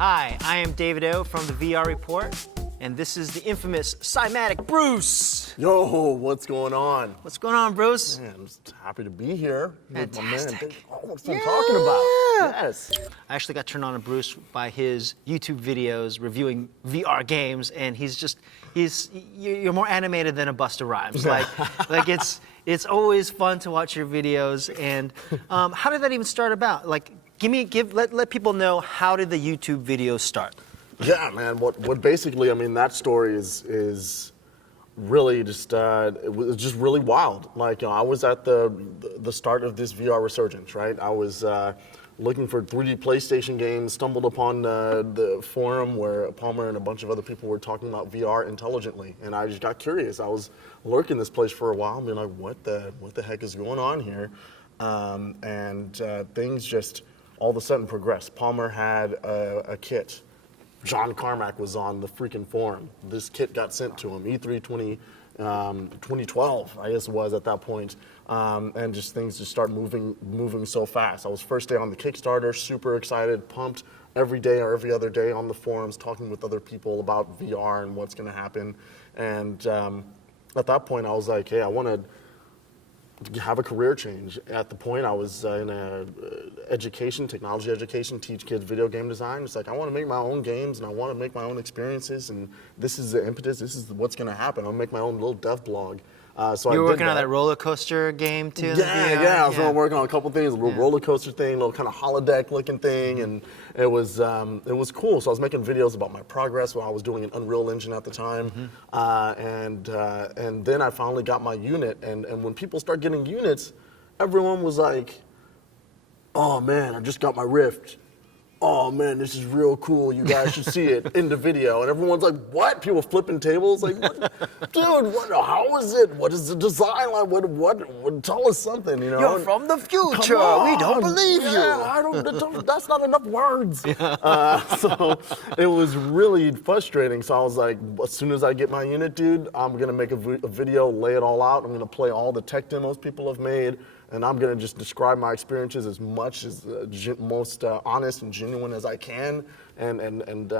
Hi, I am David O from the VR Report, and this is the infamous Cymatic Bruce. Yo, what's going on? What's going on, Bruce? Man, I'm just happy to be here. Fantastic. With my man. That's what I'm talking about. Yes. I actually got turned on to Bruce by his YouTube videos reviewing VR games, and you're more animated than a Busta Rhymes. Like it's always fun to watch your videos. And how did that even start about? Like, let people know, how did the YouTube videos start? Yeah, man. What basically, I mean, that story is really just it was just really wild. Like, I was at the start of this VR resurgence, right? I was looking for 3D PlayStation games, stumbled upon the forum where Palmer and a bunch of other people were talking about VR intelligently, and I just got curious. I was lurking this place for a while, being like, what the heck is going on here? Things just all of a sudden progressed. Palmer had a kit. John Carmack was on the freaking forum. This kit got sent to him, E3 2012, I guess it was at that point. And just things just start moving so fast. I was first day on the Kickstarter, super excited, pumped every day or every other day on the forums, talking with other people about VR and what's gonna happen. And at that point I was like, hey, I wanna have a career change. At the point I was in technology education, teach kids video game design. It's like, I want to make my own games and I want to make my own experiences, and this is the impetus, this is what's going to happen. I'll make my own little dev blog. So you were working on that roller coaster game too? Yeah, I was working on a couple things, a little roller coaster thing, a little kind of holodeck looking thing, and it was cool. So I was making videos about my progress while I was doing an Unreal Engine at the time, and then I finally got my unit, and when people start getting units, everyone was like, oh man, I just got my Rift. Oh man, this is real cool. You guys should see it in the video. And everyone's like, what? People flipping tables? Like, what? Dude, how is it? What is the design like? What? Tell us something, you know? You're from the future. We don't believe you. That's not enough words. So it was really frustrating. So I was like, as soon as I get my unit, dude, I'm going to make a video, lay it all out. I'm going to play all the tech demos people have made. And I'm gonna just describe my experiences as much as most honest and genuine as I can, and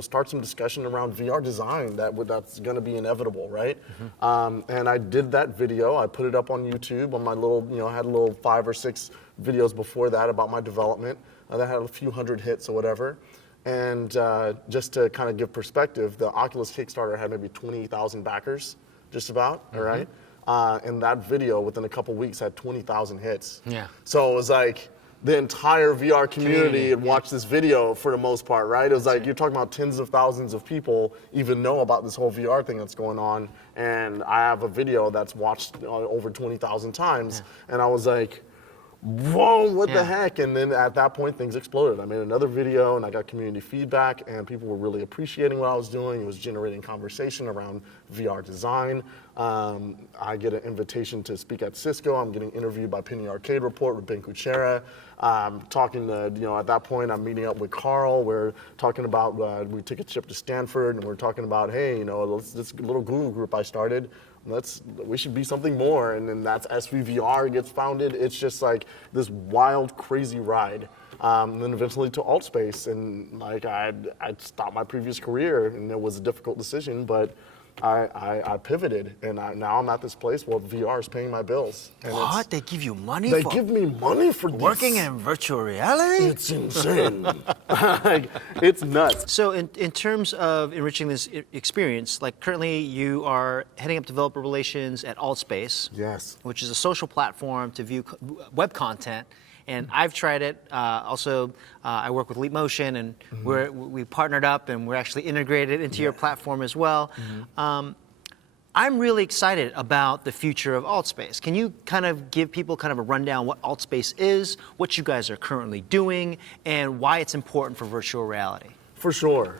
start some discussion around VR design that's gonna be inevitable, right? And I did that video. I put it up on YouTube on my little, I had a little 5 or 6 videos before that about my development that had a few hundred hits or whatever. And just to kind of give perspective, the Oculus Kickstarter had maybe 20,000 backers, just about, all right? And that video, within a couple weeks, had 20,000 hits. Yeah. So it was like the entire VR community had watched this video for the most part, right? It was like, you're talking about tens of thousands of people even know about this whole VR thing that's going on. And I have a video that's watched over 20,000 times. And I was like, whoa, what the heck? And then at that point, things exploded. I made another video and I got community feedback, and people were really appreciating what I was doing. It was generating conversation around VR design. I get an invitation to speak at Cisco. I'm getting interviewed by Penny Arcade Report with Ben Kuchera. Talking to, at that point, I'm meeting up with Carl. We're talking about, we took a trip to Stanford, and we're talking about, hey, this little Google group I started, we should be something more. And then that's SVVR gets founded. It's just like this wild, crazy ride. And then eventually to Altspace, and like I'd stopped my previous career, and it was a difficult decision, but I pivoted, and now I'm at this place where VR is paying my bills. And what? They give you money They give me money for working in virtual reality? It's insane. It's nuts. So in terms of enriching this experience, like currently you are heading up developer relations at Altspace. Yes. Which is a social platform to view web content. And I've tried it. Also, I work with Leap Motion, and we partnered up, and we're actually integrated into your platform as well. I'm really excited about the future of Altspace. Can you kind of give people kind of a rundown what Altspace is, what you guys are currently doing, and why it's important for virtual reality? For sure.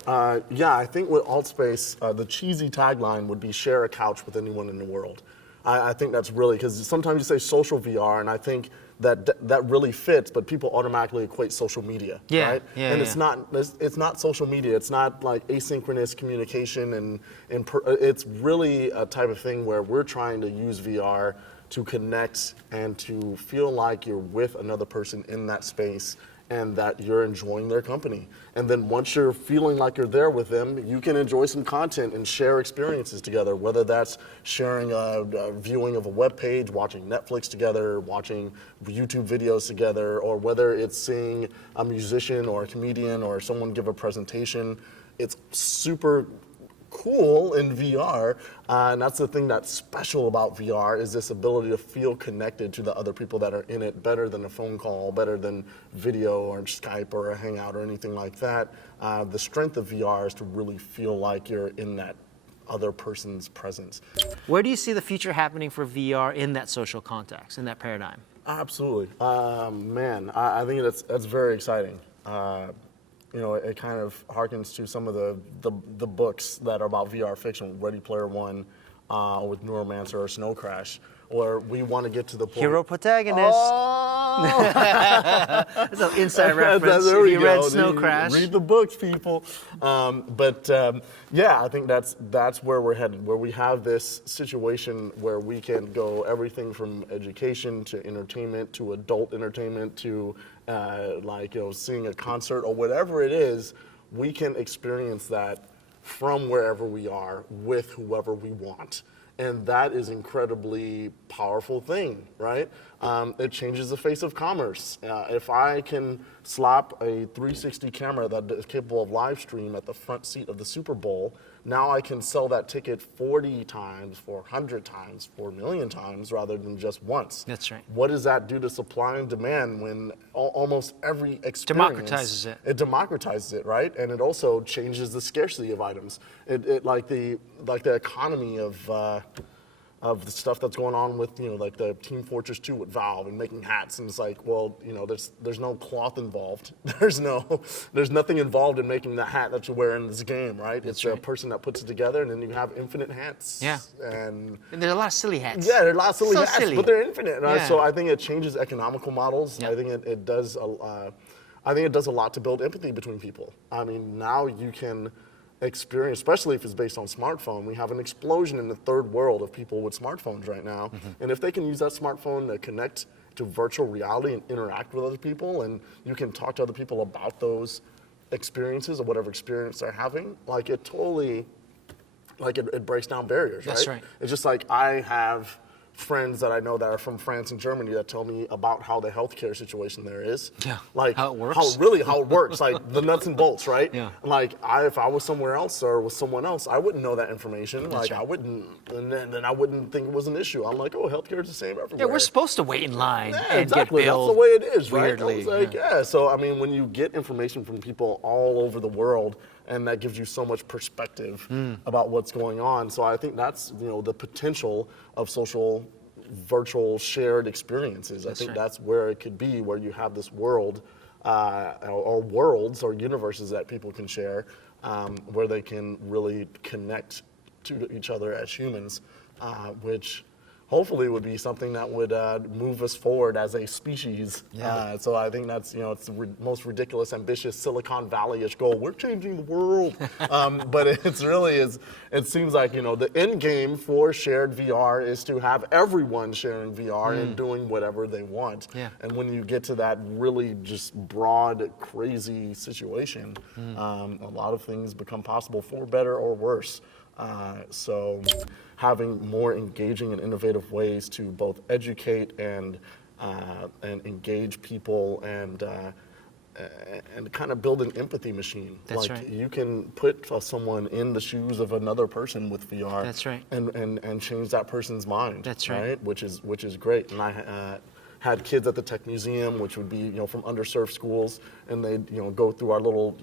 Yeah, I think with Altspace, the cheesy tagline would be share a couch with anyone in the world. I think that's really, because sometimes you say social VR, and I think that really fits, but people automatically equate social media, right? And it's not social media. It's not like asynchronous communication, and it's really a type of thing where we're trying to use VR to connect and to feel like you're with another person in that space and that you're enjoying their company. And then once you're feeling like you're there with them, you can enjoy some content and share experiences together, whether that's sharing a viewing of a web page, watching Netflix together, watching YouTube videos together, or whether it's seeing a musician or a comedian or someone give a presentation. It's super cool in VR, and that's the thing that's special about VR is this ability to feel connected to the other people that are in it better than a phone call, better than video or Skype or a Hangout or anything like that. The strength of VR is to really feel like you're in that other person's presence. Where do you see the future happening for VR in that social context, in that paradigm? Absolutely. Man, I think that's very exciting. You know, it kind of harkens to some of the books that are about VR fiction, Ready Player One, with Neuromancer or Snow Crash, where we want to get to the point. Hero protagonist. Oh! That's an inside reference. There If we you go. read Snow Crash. Read the books, people. Yeah, I think that's where we're headed, where we have this situation where we can go everything from education to entertainment to adult entertainment to seeing a concert or whatever it is. We can experience that from wherever we are with whoever we want. And that is incredibly powerful thing, right? It changes the face of commerce. If I can slap a 360 camera that is capable of live stream at the front seat of the Super Bowl, now I can sell that ticket 40 times, 400 times, 4 million times rather than just once. That's right. What does that do to supply and demand when almost every experience... Democratizes it. It democratizes it, right? And it also changes the scarcity of items. It like the economy of the stuff that's going on with, like the Team Fortress 2 with Valve and making hats, and it's like, well, there's no cloth involved. There's nothing involved in making the hat that you wear in this game, right? It's a person that puts it together, and then you have infinite hats. Yeah. And there's a lot of silly hats. yeah, there are a lot of silly hats, silly. but they're infinite, right? Yeah. So I think it changes economical models. Yeah. I think it does. I think it does a lot to build empathy between people. I mean, now you can experience, especially if it's based on smartphone, we have an explosion in the third world of people with smartphones right now. Mm-hmm. And if they can use that smartphone to connect to virtual reality and interact with other people, and you can talk to other people about those experiences or whatever experience they're having, like it totally, like it breaks down barriers, right? That's right. It's just like I have friends that I know that are from France and Germany that tell me about how the healthcare situation there is. Yeah. Like how it works. How it works, like the nuts and bolts, right? Yeah. Like if I was somewhere else or with someone else, I wouldn't know that information. That's like right. I wouldn't, and then I wouldn't think it was an issue. I'm like, oh, healthcare is the same everywhere. Yeah, we're supposed to wait in line Yeah, and exactly. get billed. That's the way it is, right? weirdly, It's like, yeah. So I mean, when you get information from people all over the world, and that gives you so much perspective about what's going on. So I think that's the potential of social virtual shared experiences. I think that's where it could be, where you have this world or worlds or universes that people can share, where they can really connect to each other as humans, which hopefully would be something that would move us forward as a species. Yeah. So I think that's it's the most ridiculous, ambitious Silicon Valley-ish goal. We're changing the world, but it's really is. It seems like the end game for shared VR is to have everyone sharing VR and doing whatever they want. Yeah. And when you get to that really just broad, crazy situation, a lot of things become possible for better or worse. So having more engaging and innovative ways to both educate and engage people and kind of build an empathy machine. That's like right. You can put someone in the shoes of another person with VR. That's right. And change that person's mind. That's right. Which is great. And I had kids at the Tech Museum, which would be from underserved schools, and they'd go through our little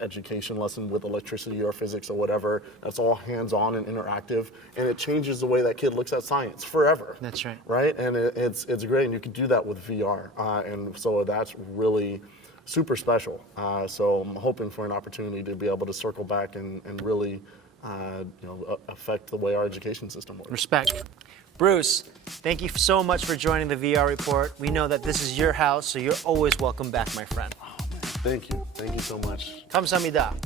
education lesson with electricity or physics or whatever. That's all hands-on and interactive, and it changes the way that kid looks at science forever. That's right. Right, and it's great, and you can do that with VR, and so that's really super special. So I'm hoping for an opportunity to be able to circle back and really affect the way our education system works. Respect. Bruce, thank you so much for joining the VR Report. We know that this is your house, so you're always welcome back, my friend. Thank you so much. 감사합니다.